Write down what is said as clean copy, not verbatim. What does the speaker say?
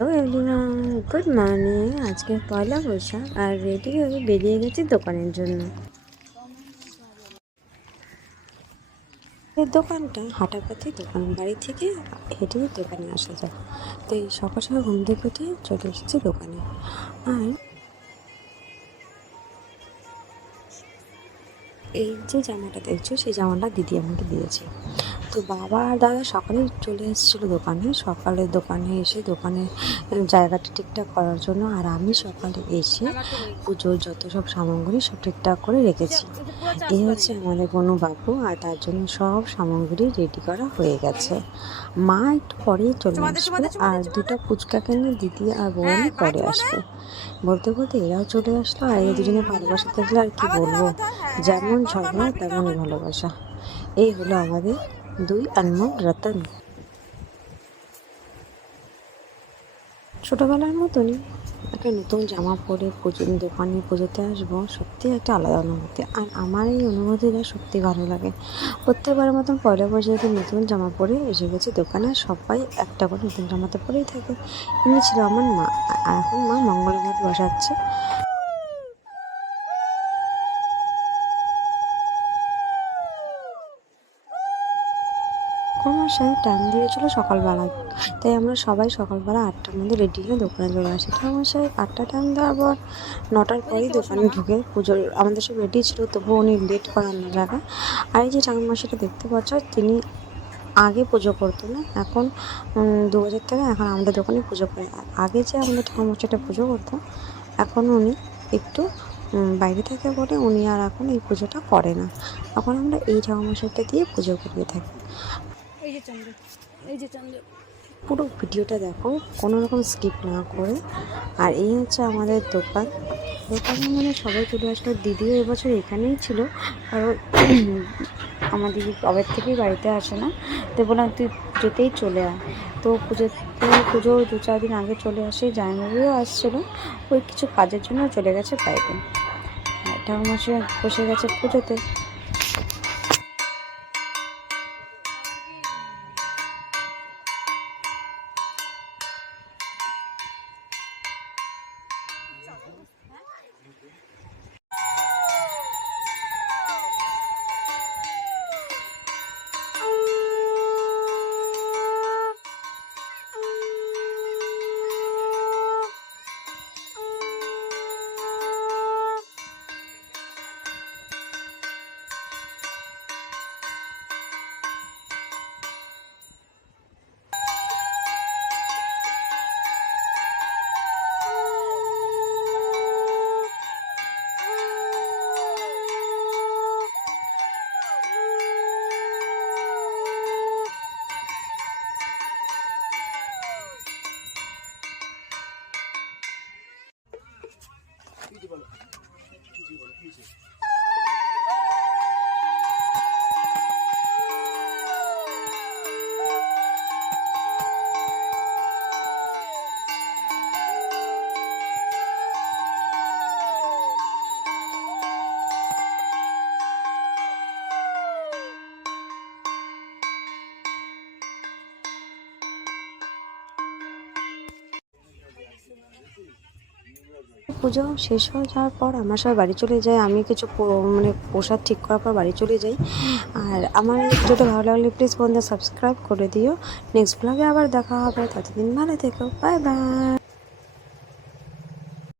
Hello everyone, good morning. আজকে পয়লা বৈশাখ আর ready হয়ে বেরিয়ে গেছি দোকানের জন্য। এই দোকানটা হাঁটার পথে, দোকান বাড়ি থেকে হেঁটে দোকানে আসা যায়। তো এই সকাল সকাল ঘুম থেকে উঠে চলে এসেছি দোকানে। আর এই যে জামাটা দেখছো, সেই জামাটা দিদি আমাকে দিয়েছে। তো বাবা আর দাদা সকালেই চলে এসেছিলো দোকানে। সকালে দোকানে এসে দোকানে জায়গাটা ঠিকঠাক করার জন্য। আর আমি সকালে এসে পুজোর যত সব সামগ্রী সব ঠিকঠাক করে রেখেছি। এই হচ্ছে আমাদের বনু বাবু, আর তার জন্য সব সামগ্রী রেডি করা হয়ে গেছে। মা একটু পরেই চলে আসবে, আর দুটো ফুচকাকে নিয়ে দিদি আর বোন পরে আসবে। বলতে বলতে এরাও চলে আসলো। আর এই দুজনে ভালোবাসা থাকলে আর কি বলবো, যেমন ঝগড়া তেমনই ভালোবাসা। এই হলো আমাদের দুই আনমোল রতন। ছোটোবেলার মতনই একটা নতুন জামা পরে দোকানে পুজোতে আসবো, সত্যি একটা আলাদা অনুভূতি। আর আমার এই অনুভূতিটা সত্যি ভালো লাগে। প্রত্যেকবারের মতন পয়লা বৈশাখে নতুন জামা পরে এসে গেছি দোকানে। সবাই একটা করে নতুন জামাতে পরেই থাকে। ইনি ছিল আমার মা, আর এখন মা মঙ্গলঘট বসাচ্ছে। ঠাকুরমশাই টাইম দিয়েছিল সকালবেলা, তাই আমরা সবাই সকালবেলা 8টার মধ্যে রেডি হয়ে দোকানে চলে আসি। ঠাকুরমশাই 8টা টাইম দেওয়ার পর 9টার পরেই দোকানে ঢুকে পুজোর আমাদের সব রেডি ছিল, তবুও উনি লেট করানো জায়গায়। আর এই যে ঠাকুরমশাইটা দেখতে পাচ্ছ, তিনি আগে পুজো করতো না, এখন 2 বছর থেকে এখন আমাদের দোকানে পুজো করে। আর আগে যে আমাদের ঠাকুরমশাইটা পুজো করতো, এখন উনি একটু বাইরে থাকে বলে উনি আর এখন এই পুজোটা করে না। এখন আমরা এই ঠাকুরমশাইটা দিয়ে পুজো করিয়ে থাকি। পুরো ভিডিওটা দেখো, কোনো রকম স্কিপ না করে। আর এই হচ্ছে আমাদের দোকানে মানে সবাই চলে আসলো। দিদিও এবছর এখানেই ছিল, কারণ আমার দিদি কবের থেকেই বাড়িতে আসে না। তো বললাম তুই পুজোতেই চলে আয়। তো পুজোর 2-4 দিন আগে চলে আসে। জামাইবাবুও আসছিলো, ওই কিছু কাজের জন্য চলে গেছে বাইরে। ঠাকুরমশাই বসে গেছে পুজোতে। পুজো শেষ হয়ে যাওয়ার পর আমরা সবাই বাড়ি চলে যাই। আমি কিছু মানে প্রসাদ ঠিক করার পর বাড়ি চলে যাই। আর আমার এই ভিডিওটা ভালো লাগলে প্লিজ বন্ধুরা সাবস্ক্রাইব করে দিও। নেক্সট ব্লগে আবার দেখা হবে, ততদিন ভালো থেকো, বাই বাই।